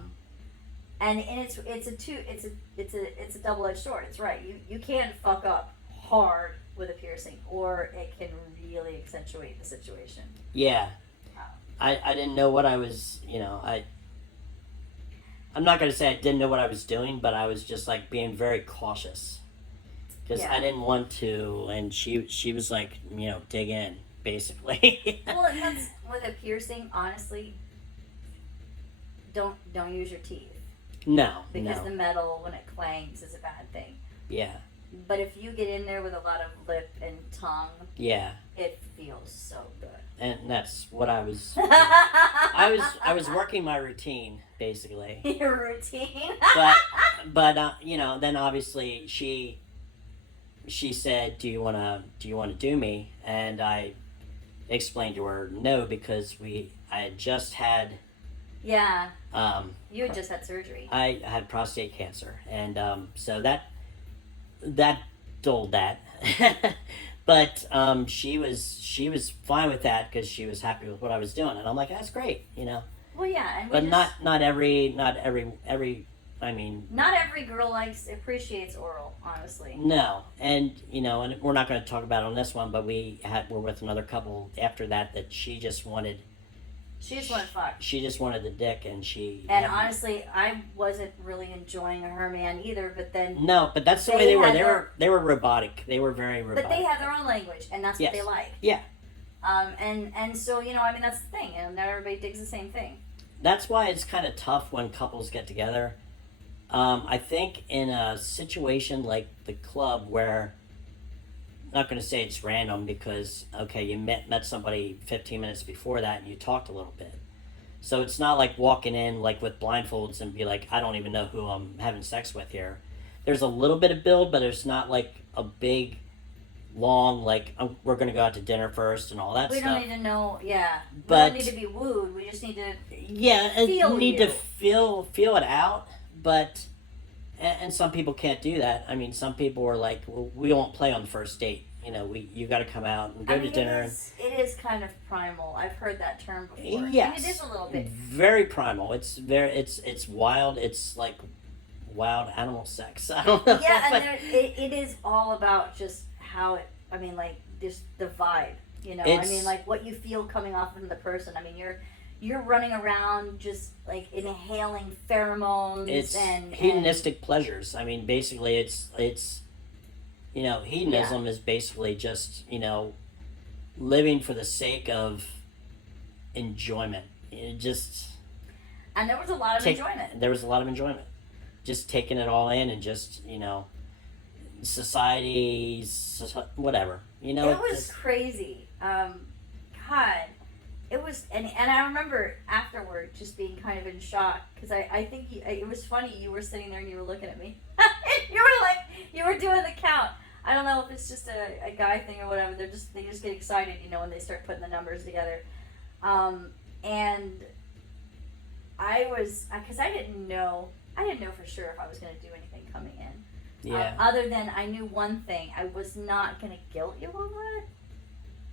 And it's a double-edged sword. It's right. You can fuck up hard with a piercing, or it can really accentuate the situation. Yeah. I didn't know what I was, I'm not going to say I didn't know what I was doing, but I was just like being very cautious. Because Yeah. I didn't want to, and she was like, dig in, basically. Well, and that's with a piercing. Honestly, don't use your teeth No, because no. the metal when it clangs is a bad thing. Yeah, But if you get in there with a lot of lip and tongue, yeah. it feels so good. And that's what I was, I was working my routine, basically. Your routine. But then obviously she she said, do you want to do me? And I explained to her no, because I had just had Yeah. um, You had just had surgery. I had prostate cancer, and so that dulled that. But she was fine with that because she was happy with what I was doing, and I'm like, that's great, you know. Well, yeah, and we But just, not every. I mean, not every girl appreciates oral, honestly. no, and you know, and we're not going to talk about it on this one, but we're with another couple after that she just wanted. She just wanted fuck. She just wanted the dick, and she. And honestly, I wasn't really enjoying her man either. But then, No, but that's the way they were. They were robotic. They were very robotic. but they have their own language, and that's Yes. what they like. Yeah. And so I mean, that's the thing, and not everybody digs the same thing. That's why it's kind of tough when couples get together. I think in a situation like the club where, I'm not going to say it's random because, okay, you met somebody 15 minutes before that and you talked a little bit. So it's not like walking in like with blindfolds and be like, I don't even know who I'm having sex with here. There's a little bit of build, but it's not like a big, long, like, we're going to go out to dinner first and all that We stuff. don't need to know, yeah. But- we don't need to be wooed. We just need to. Yeah, and Feel you need you. to feel it out, but and some people can't do that. I mean, some people are like, well, we won't play on the first date. You know, you got to come out and go I to mean, dinner. It is kind of primal. I've heard that term before. Yes. And it is a little bit. Very primal. It's wild. It's like wild animal sex. I don't know. Yeah, but and it is all about just how it. I mean, like just the vibe. I It's- mean, like what you feel coming off from the person. I mean, you're running around just like inhaling pheromones it's and hedonistic pleasures. I mean, basically, it's hedonism is basically just living for the sake of enjoyment. and there was a lot of Take- enjoyment. There was a lot of enjoyment, just taking it all in and just society, whatever. It was just- crazy. God, it was, and I remember afterward just being kind of in shock because I think it was funny. You were sitting there and you were looking at me. you were doing the count. I don't know if it's just a guy thing or whatever. They just get excited, when they start putting the numbers together. And I was because I didn't know for sure if I was going to do anything coming in. yeah. Other than I knew one thing, I was not going to guilt you over it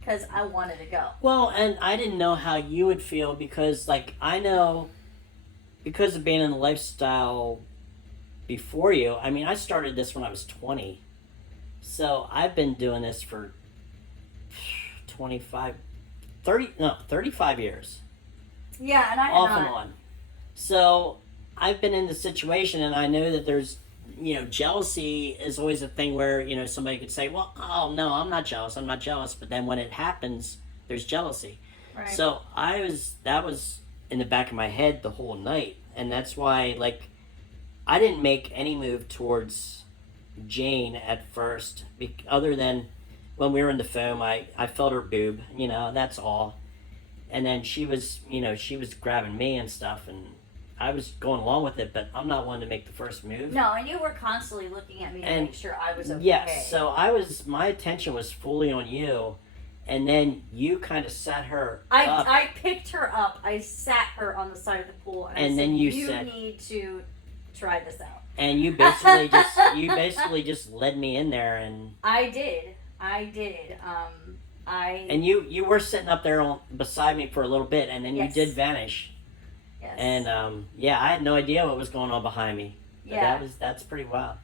because I wanted to go. Well, and I didn't know how you would feel because, like, I know because of being in the lifestyle before you. I mean, I started this when I was 20. So I've been doing this for 35 years. Yeah, and I had Off not. and on. So I've been in the situation and I know that there's, jealousy is always a thing where, somebody could say, well, oh, no, I'm not jealous. But then when it happens, there's jealousy. Right. So that was in the back of my head the whole night. And that's why, like, I didn't make any move towards Jane at first, other than when we were in the foam, I felt her boob, that's all. And then she was grabbing me and stuff, and I was going along with it, but I'm not one to make the first move. No, and you were constantly looking at me to And- make sure I was okay. Yes, so my attention was fully on you, and then you kind of sat her up. I picked her up. I sat her on the side of the pool, and I And said, then you you said- need to try this out. And you basically just led me in there, and I did. and you were sitting up there beside me for a little bit, and then Yes. you did vanish. Yes. And I had no idea what was going on behind me. But Yeah. that's pretty wild.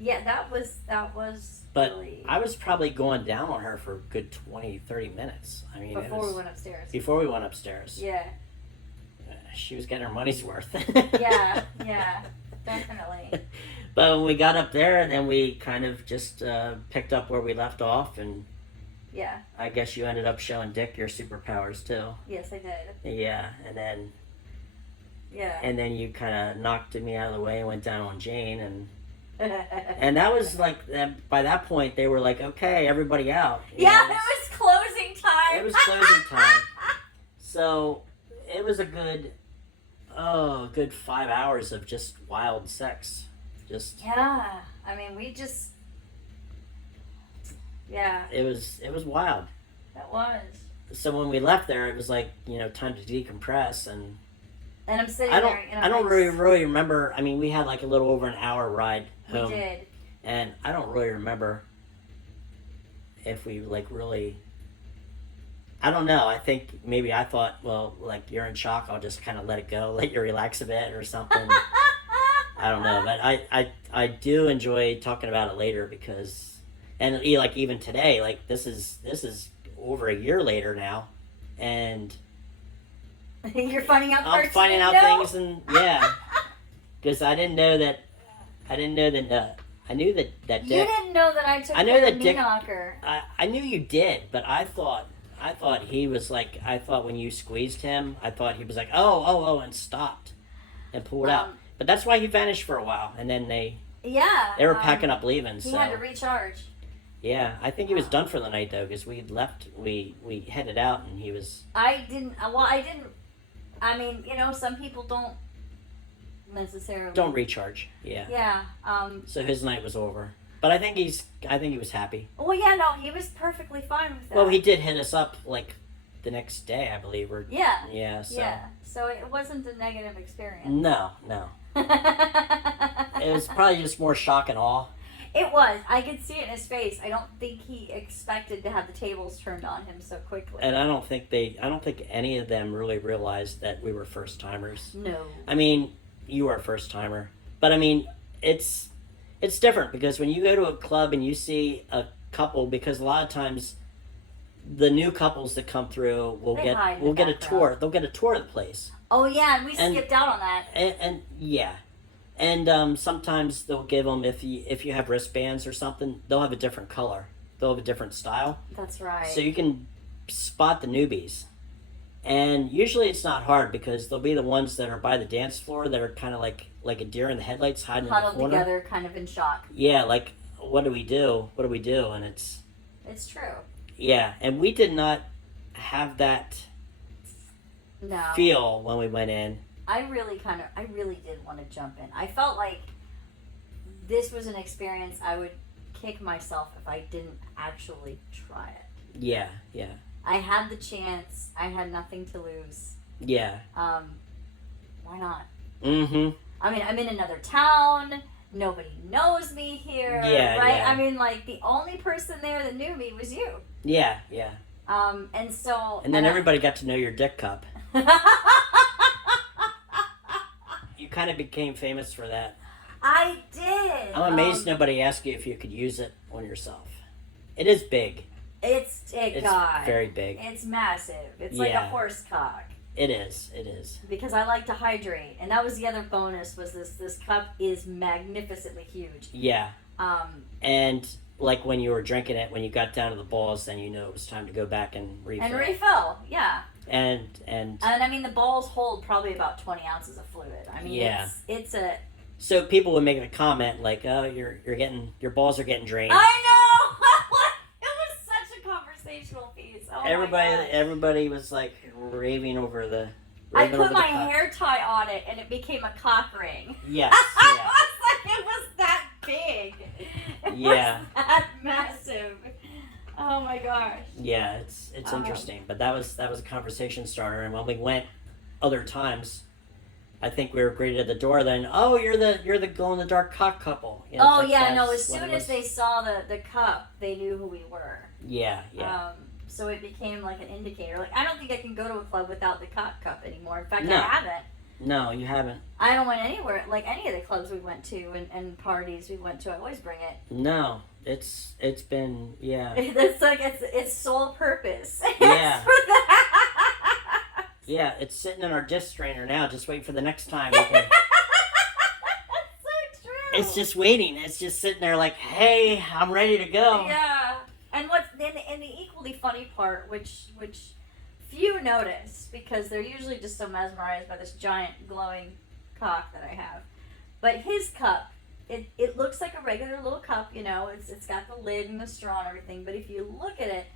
Yeah, that was But really I was probably going down on her for a good 20, 30 minutes. I mean, before we went upstairs. before we went upstairs. Yeah, She was getting her money's worth. yeah, definitely. But when we got up there, and then we kind of just picked up where we left off, and Yeah, I guess you ended up showing Dick your superpowers too. yes, I did. Yeah, and Yeah. then you kind of knocked me out of the way and went down on Jane, and that was like by that point they were like, okay, everybody out. Yeah, it was closing time. It was closing time. So it was a good 5 hours of just wild sex. Just Yeah, I mean, Yeah, It was wild. that was. So when we left there, it was like, time to decompress, and And I'm sitting I don't there. You know, I don't really remember. I mean, we had like a little over an hour ride We home, did. and I don't really remember if we like really. I don't know. I think maybe I thought, well, like you're in shock, I'll just kind of let it go, let you relax a bit or something. I don't know, but I do enjoy talking about it later because, and like even today, like this is over a year later now, and You're finding out I'm parts finding you out didn't know? things, and yeah, because I didn't know that. I knew that You Dick. didn't know that I took I know care that of Dick- Knocker. I knew you did, but I thought he was like, I thought when you squeezed him, I thought he was like, oh, and stopped and pulled out. But that's why he vanished for a while, and then they Yeah. were packing up leaving. He So had to recharge. yeah, I think he was done for the night though, because we left, we headed out, and he was. I didn't. I mean, some people don't necessarily. Don't recharge. Yeah. Yeah. So his night was over, but I think he was happy. Well, yeah. No, he was perfectly fine with that. Well, he did hit us up like the next day, I believe. Or Yeah. yeah. So Yeah. So it wasn't a negative experience. no. It was probably just more shock and awe. It was. I could see it in his face. I don't think he expected to have the tables turned on him so quickly. And I don't think any of them really realized that we were first timers. No. I mean, you are a first timer, but I mean, it's different because when you go to a club and you see a couple, because a lot of times the new couples that come through will They hide in will the get a background. tour. They'll get a tour of the place, Oh yeah, and we And- skipped out on that. and yeah. And sometimes they'll give them, if you have wristbands or something, they'll have a different color. They'll have a different style. That's right. So you can spot the newbies. And usually it's not hard because they'll be the ones that are by the dance floor that are kind of like a deer in the headlights hiding in the Huddled corner. together, kind of in shock. Yeah, like, what do we do? What do we do? And it's, It's true. yeah. And we did not have that No. feel when we went in. I really did want to jump in. I felt like this was an experience I would kick myself if I didn't actually try it. Yeah. I had the chance. I had nothing to lose. Yeah. Why not? Mm-hmm. I mean, I'm in another town. Nobody knows me here. Yeah, Right? yeah. I mean, like, the only person there that knew me was you. Yeah. And so... And then everybody got to know your dick cup. You kind of became famous for that. I did. I'm amazed nobody asked you if you could use it on yourself. It is big. It's God. Very big. It's massive. It's like a Yeah. horse cock. It is. Because I like to hydrate, and that was the other bonus. Was this cup is magnificently huge. Yeah. Um, And like when you were drinking it, when you got down to the balls, then you knew it was time to go back and refill. and refill, yeah. And And I mean, the balls hold probably about 20 ounces of fluid. I mean, Yeah. it's a. so people would make a comment like, "Oh, your balls are getting drained." I know. It was such a conversational piece. Oh my gosh. Everybody was like raving over the. I raving put over my the cup. hair tie on it, and it became a cock ring. Yes. It was that big. It Yeah. was that massive. Oh my gosh. Yeah, it's interesting, but that was a conversation starter. And when we went other times, I think we were greeted at the door. Then, oh, you're the glow in the dark cock couple. You know, Oh it's like yeah, no. that's As what soon it as was. they saw the cup, they knew who we were. Yeah. So it became like an indicator. Like I don't think I can go to a club without the cock cup anymore. In fact, No. I haven't. No, you haven't. I don't went anywhere. Like any of the clubs we went to and parties we went to, I always bring it. No, it's been That's like its sole purpose. Yeah. It's for that. yeah. It's sitting in our disc strainer now, just waiting for the next time. We can, That's so true. it's just waiting. It's just sitting there like, hey, I'm ready to go. Yeah. And what's in the equally funny part, which few notice because they're usually just so mesmerized by this giant glowing cock that I have. But his cup, it looks like a regular little cup, you know. It's got the lid and the straw and everything. But if you look at it,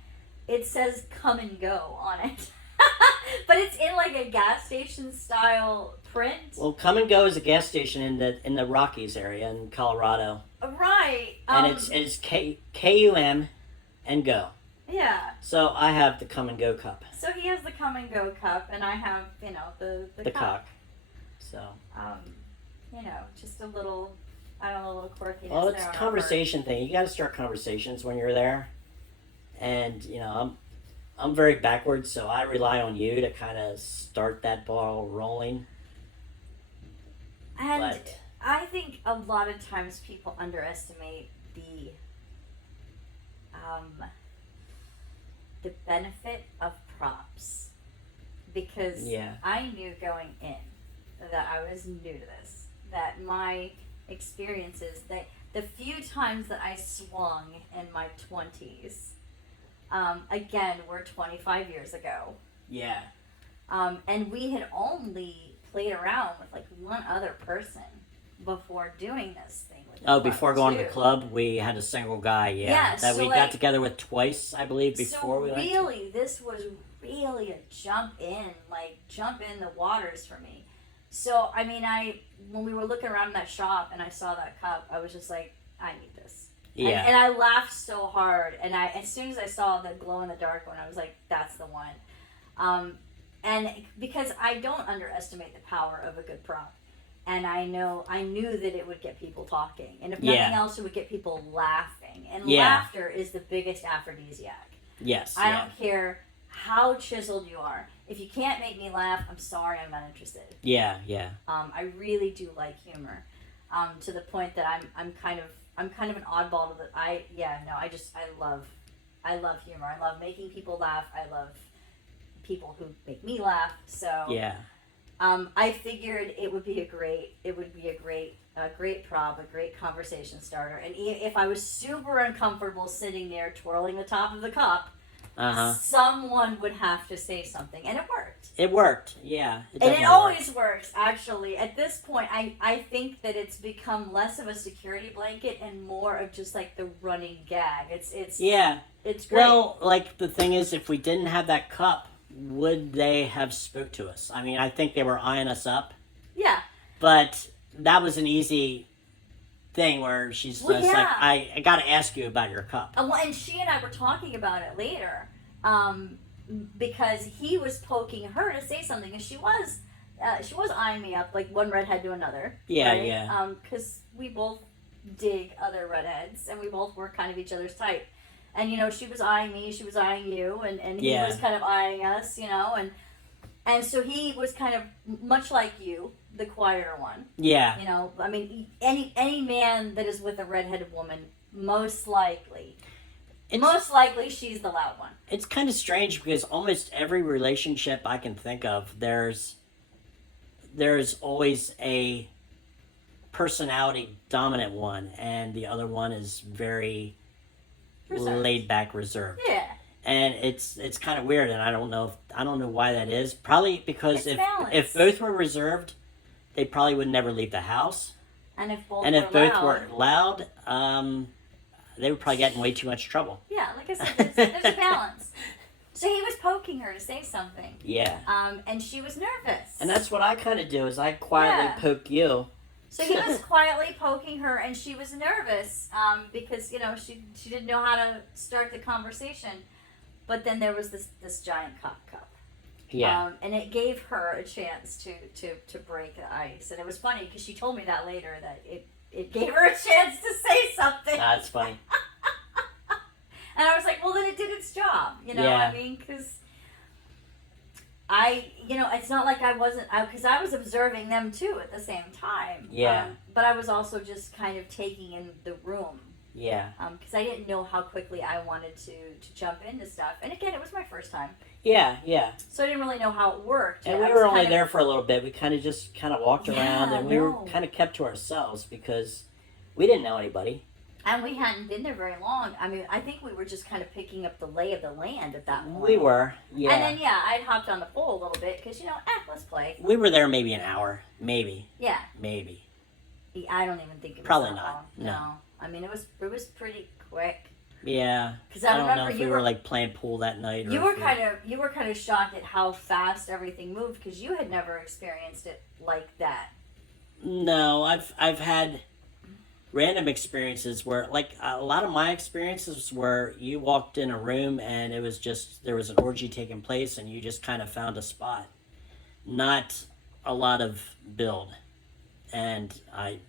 it says "Come and Go" on it. But it's in like a gas station style print. Well, Come and Go is a gas station in the Rockies area in Colorado, Right. and it's KUM and go. Yeah. So I have the come and go cup. So he has the come and go cup, and I have, the cup. Cock. So. Just a little, I don't know, a little quirkiness. Well, it's there a on our conversation thing. You got to start conversations when you're there, and I'm very backwards, so I rely on you to kind of start that ball rolling. part. And But I think a lot of times people underestimate the benefit of props, because yeah, I knew going in that I was new to this, that my experiences, that the few times that I swung in my 20s, again, were 25 years ago. yeah, And we had only played around with like one other person before doing this thing. With the oh, club, before going to too. the club, we had a single guy, Yeah, that so, we like- got together with twice, I believe, before So we went. really, this was really a jump in the waters for me. So I mean, when we were looking around in that shop and I saw that cup, I was just like, I need this. Yeah, And I laughed so hard, and as soon as I saw the glow in the dark one, I was like, that's the one. And because I don't underestimate the power of a good prop. And I knew that it would get people talking. And if nothing Yeah. else, it would get people laughing. And Yeah. laughter is the biggest aphrodisiac. yes, I yeah, don't care how chiseled you are. If you can't make me laugh, I'm sorry, I'm not interested. yeah. I really do like humor, to the point that I'm kind of an oddball to the I love humor. I love making people laugh. I love people who make me laugh. So Yeah. I figured it would be a great prop, a great conversation starter. And if I was super uncomfortable sitting there twirling the top of the cup, someone would have to say something, and it worked. It worked. Yeah. And it definitely always works, actually. At this point, I think that it's become less of a security blanket and more of just like the running gag. It's Yeah. it's great. Well, like the thing is, if we didn't have that cup, would they have spoke to us? I mean, I think they were eyeing us up, yeah. but that was an easy thing where she's Well, just like, yeah. I got to ask you about your cup. And she and I were talking about it later, because he was poking her to say something, and she was eyeing me up like one redhead to another. Yeah, right? yeah. Because we both dig other redheads, and we both were kind of each other's type. And she was eyeing me, she was eyeing you, and he Yeah. was kind of eyeing us, and so he was kind of much like you, the quieter one. Yeah. I mean, any man that is with a redheaded woman, most likely she's the loud one. It's kind of strange because almost every relationship I can think of, there's always a personality dominant one, and the other one is very Reserved. laid back, reserved. Yeah. And it's kind of weird, and I don't know why that is. Probably because It's if balance. both were reserved, they probably would never leave the house. And if both And were if both loud, were loud, they would probably get in way too much trouble. yeah, like I said, there's a balance. So he was poking her to say something, Yeah. and she was nervous. And that's what I kind of do is I quietly Yeah. poke you. So he was quietly poking her, and she was nervous, because she didn't know how to start the conversation. But then there was this giant cup. Yeah. And it gave her a chance to break the ice. And it was funny because she told me that later, that it gave her a chance to say something. That's funny. And I was like, well, then it did its job. You know Yeah. what I mean? Because it's not like I wasn't, because I was observing them too at the same time. Yeah. But I was also just kind of taking in the room. Yeah. Because I didn't know how quickly I wanted to jump into stuff. And again, it was my first time. Yeah. So I didn't really know how it worked. And I we was were only kind of- there for a little bit. We kind of walked around, Yeah, and we were no. kind of kept to ourselves because we didn't know anybody. And we hadn't been there very long. I mean, I think we were just kind of picking up the lay of the land at that point. We were. Yeah. And then, I'd hopped on the pole a little bit because, let's play. We were there maybe an hour. Maybe. Yeah. Maybe. I don't even think it was Probably that not, long. no. I mean, it was pretty quick. Yeah. Because I I don't remember know if you we were like playing pool that night. Or you were if we- kind of shocked at how fast everything moved because you had never experienced it like that. No, I've had random experiences where, like, a lot of my experiences where you walked in a room and it was just, there was an orgy taking place and you just kind of found a spot. Not a lot of build. And I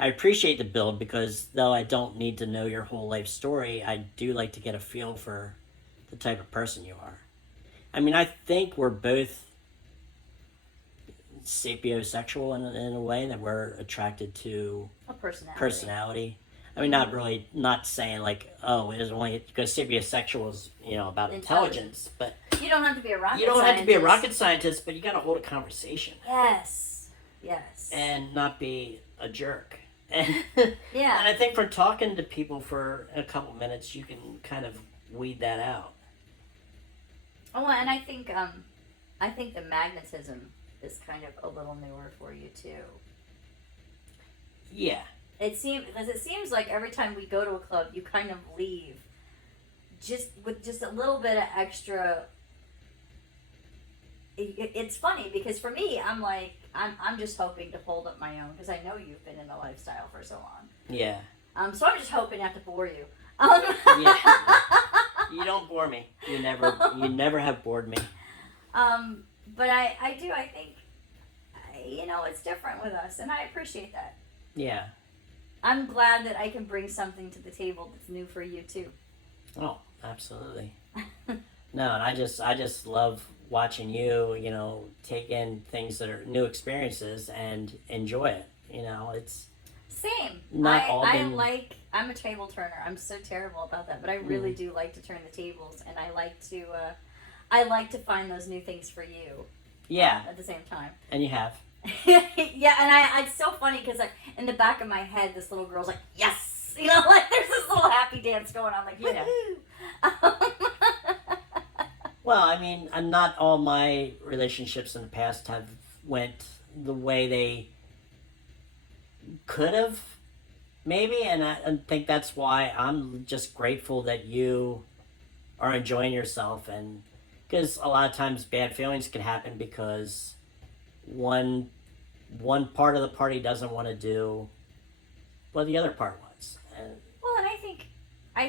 appreciate the build because though I don't need to know your whole life story, I do like to get a feel for the type of person you are. I mean, I think we're both sapiosexual in a way that we're attracted to A personality. personality. I mean, not really, not saying like, oh, it is only because sapiosexual is, you know, about intelligence, but You don't have to be a rocket you don't have to be a scientist. rocket scientist, but you got to hold a conversation Yes. Yes. and not be a jerk. And yeah. And I think from talking to people for a couple minutes, you can kind of weed that out. Oh, and I think the magnetism is kind of a little newer for you too. Yeah. It seems like every time we go to a club, you kind of leave just with just a little bit of extra. It's funny because for me, I'm like I'm just hoping to hold up my own because I know you've been in the lifestyle for so long. Yeah. So I'm just hoping not to bore you. Yeah. You don't bore me. You never have bored me. But I think, you know, it's different with us, and I appreciate that. Yeah. I'm glad that I can bring something to the table that's new for you too. Oh, absolutely. No, and I just love watching you, you know, take in things that are new experiences and enjoy it. You know, it's Same. Not all I been- I'm a table turner. I'm so terrible about that, but I really do like to turn the tables, and I like to find those new things for you. yeah, At the same time. and you have. Yeah, and it's so funny because like in the back of my head, this little girl's like, yes, you know, like there's this little happy dance going on, like Yeah. woohoo. Well, I mean, not all my relationships in the past have went the way they could have, maybe, and I think that's why I'm just grateful that you are enjoying yourself, and because a lot of times bad feelings can happen because one part of the party doesn't want to do what the other part wants, and Well, and I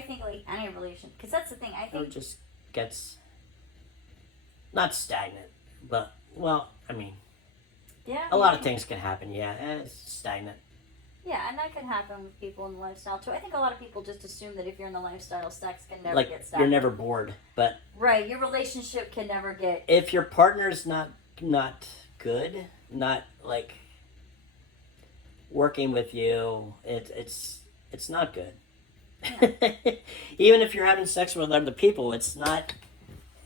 think like any relation, because that's the thing. I it think just gets not stagnant, but well, I mean, yeah, a lot of things can happen. Yeah, it's stagnant. Yeah, and that can happen with people in the lifestyle too. I think a lot of people just assume that if you're in the lifestyle, sex can never Like get stuck. you're never bored, but Right, your relationship can never get. if your partner's not good, not like working with you, it's not good. Even if you're having sex with other people, it's not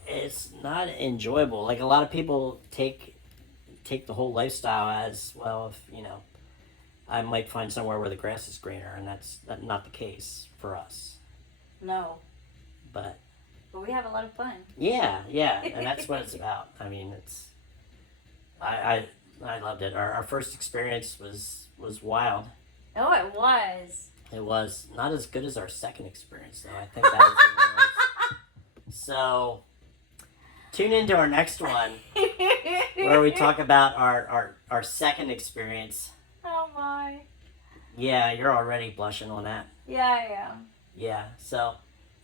enjoyable. Like a lot of people take the whole lifestyle as, well, if you know, I might find somewhere where the grass is greener, and that's not the case for us. No, But but we have a lot of fun. yeah, and that's what it's about. I mean, it's I loved it. Our first experience was wild. Oh, it was. It was not as good as our second experience, though. I think that was the worst. So tune into our next one where we talk about our second experience. Oh my. Yeah, you're already blushing on that. Yeah, I am. Yeah, so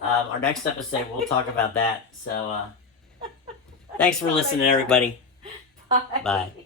our next episode we'll talk about that. So thanks for listening, everybody. Bye. Bye.